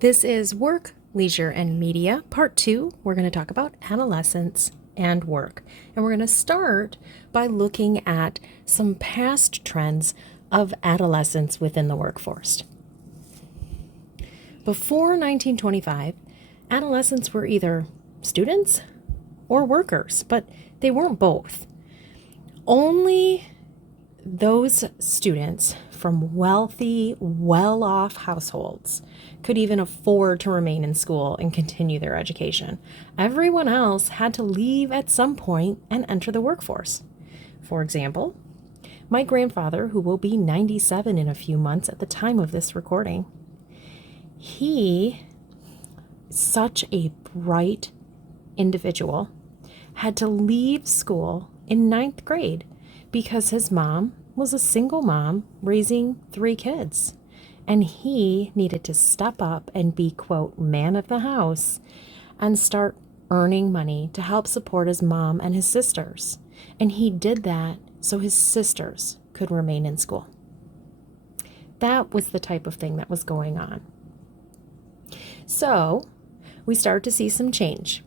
This is Work, Leisure, and Media, Part 2. We're going to talk about adolescence and work. And we're going to start by looking at some past trends of adolescence within the workforce. Before 1925, adolescents were either students or workers, but they weren't both. Only those students from wealthy, well-off households could even afford to remain in school and continue their education. Everyone else had to leave at some point and enter the workforce. For example, my grandfather, who will be 97 in a few months at the time of this recording, he, such a bright individual, had to leave school in ninth grade because his mom was a single mom raising 3 kids. And he needed to step up and be, quote, man of the house and start earning money to help support his mom and his sisters. And he did that so his sisters could remain in school. That was the type of thing that was going on. So we start to see some change.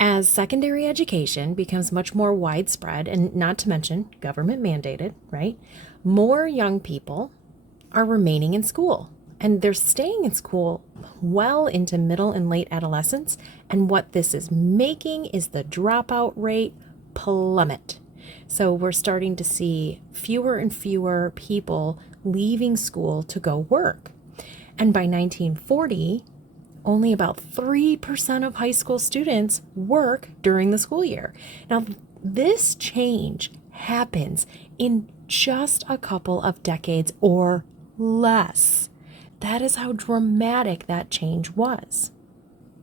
As secondary education becomes much more widespread, and not to mention government mandated, right? More young people are remaining in school, and they're staying in school well into middle and late adolescence. And what this is making is the dropout rate plummet. So we're starting to see fewer and fewer people leaving school to go work. And by 1940, only about 3% of high school students work during the school year. Now, this change happens in just a couple of decades or less. That is how dramatic that change was.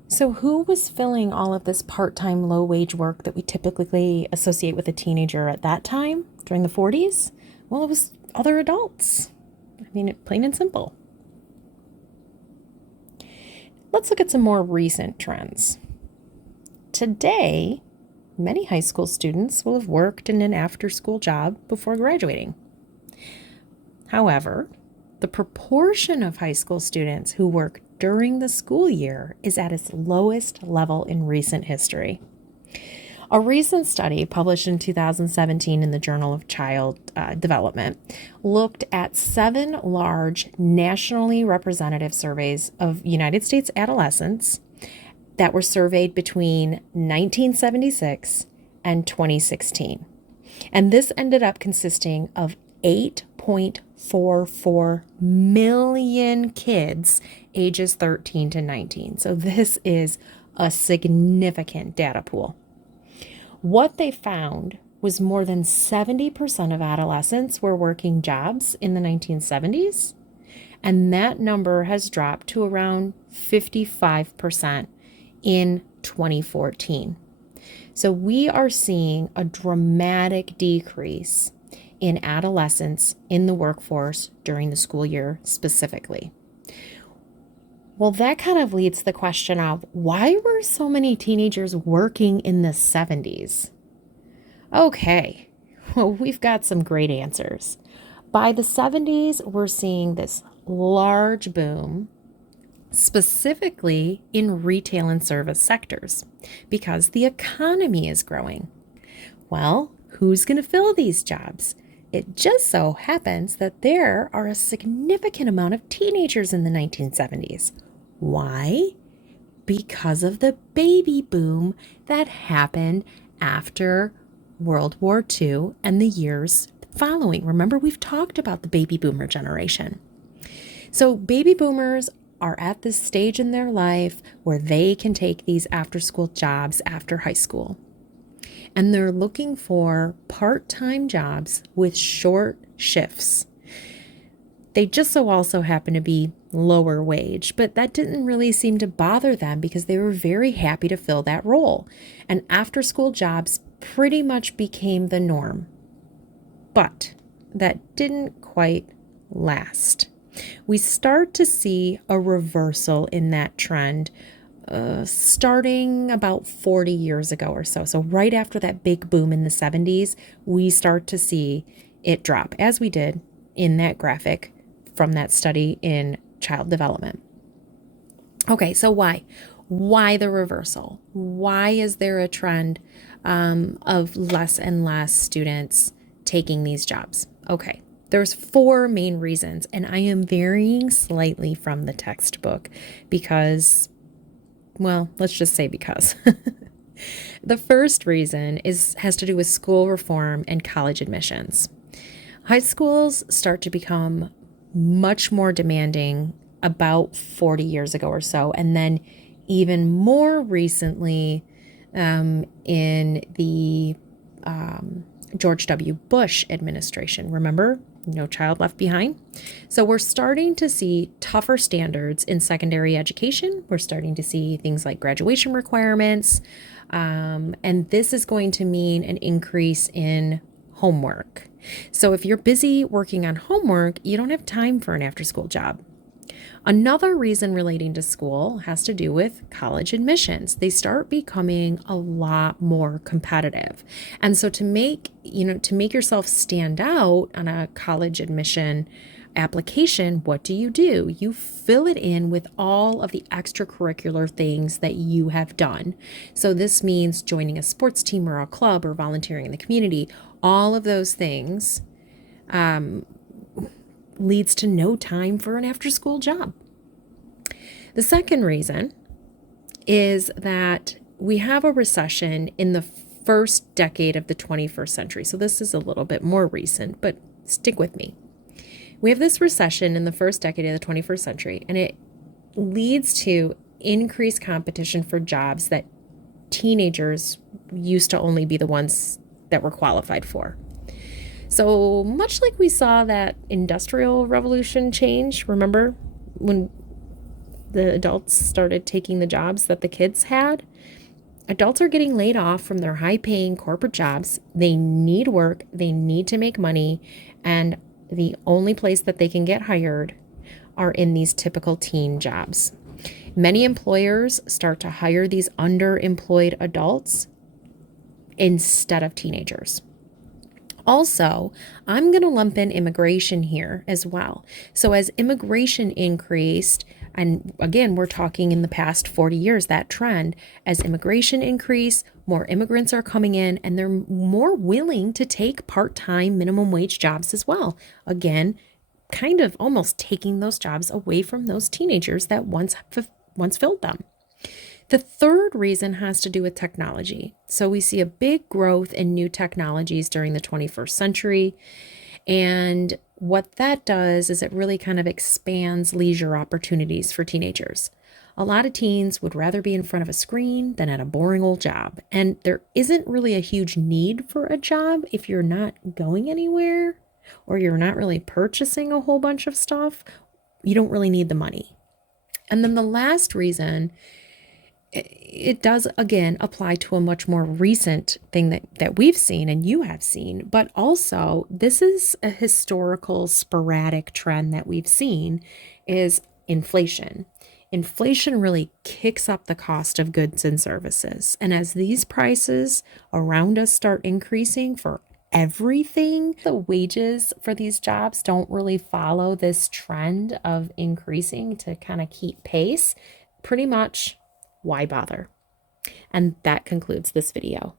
So who was filling all of this part-time, low-wage work that we typically associate with a teenager at that time, during the 40s? Well, it was other adults. I mean, plain and simple. Let's look at some more recent trends. Today, many high school students will have worked in an after-school job before graduating. However, the proportion of high school students who work during the school year is at its lowest level in recent history. A recent study published in 2017 in the Journal of Child Development looked at 7 large nationally representative surveys of United States adolescents that were surveyed between 1976 and 2016. And this ended up consisting of 8.44 million kids ages 13 to 19. So this is a significant data pool. What they found was more than 70% of adolescents were working jobs in the 1970s, and that number has dropped to around 55% in 2014. So we are seeing a dramatic decrease in adolescents in the workforce during the school year specifically. Well, that kind of leads to the question of why were so many teenagers working in the 70s? Okay, well, we've got some great answers. By the 70s, we're seeing this large boom, specifically in retail and service sectors, because the economy is growing. Well, who's going to fill these jobs? It just so happens that there are a significant amount of teenagers in the 1970s. Why? Because of the baby boom that happened after World War II and the years following. Remember, we've talked about the baby boomer generation. So baby boomers are at this stage in their life where they can take these after-school jobs after high school. And they're looking for part-time jobs with short shifts. They just so also happen to be lower wage, but that didn't really seem to bother them because they were very happy to fill that role. And after-school jobs pretty much became the norm. But that didn't quite last. We start to see a reversal in that trend starting about 40 years ago or so. So right after that big boom in the 70s, we start to see it drop, as we did in that graphic from that study in child development. Okay, so why? Why the reversal? Why is there a trend of less and less students taking these jobs? Okay, there's four main reasons, and I am varying slightly from the textbook because, well, let's just say because. The first reason has to do with school reform and college admissions. High schools start to become much more demanding about 40 years ago or so, and then even more recently in the George W. Bush administration. Remember? No Child Left Behind. So we're starting to see tougher standards in secondary education. We're starting to see things like graduation requirements. And this is going to mean an increase in homework. So if you're busy working on homework, you don't have time for an after school job. Another reason relating to school has to do with college admissions. They start becoming a lot more competitive. And so to make yourself stand out on a college admission application, what do? You fill it in with all of the extracurricular things that you have done. So this means joining a sports team or a club or volunteering in the community. All of those things leads to no time for an after school job. The second reason is that we have a recession in the first decade of the 21st century. So this is a little bit more recent, but stick with me. We have this recession in the first decade of the 21st century, and it leads to increased competition for jobs that teenagers used to only be the ones that were qualified for. So much like we saw that industrial revolution change, remember when the adults started taking the jobs that the kids had? Adults are getting laid off from their high-paying corporate jobs. They need work, they need to make money, and the only place that they can get hired are in these typical teen jobs. Many employers start to hire these underemployed adults instead of teenagers. Also, I'm going to lump in immigration here as well. So as immigration increased, and again, we're talking in the past 40 years, that trend, as immigration increased, more immigrants are coming in and they're more willing to take part-time minimum wage jobs as well. Again, kind of almost taking those jobs away from those teenagers that once filled them. The third reason has to do with technology. So we see a big growth in new technologies during the 21st century. And what that does is it really kind of expands leisure opportunities for teenagers. A lot of teens would rather be in front of a screen than at a boring old job. And there isn't really a huge need for a job if you're not going anywhere or you're not really purchasing a whole bunch of stuff. You don't really need the money. And then the last reason, it does, again, apply to a much more recent thing that we've seen and you have seen, but also this is a historical sporadic trend that we've seen is inflation. Inflation really kicks up the cost of goods and services. And as these prices around us start increasing for everything, the wages for these jobs don't really follow this trend of increasing to kind of keep pace. Pretty much, why bother? And that concludes this video.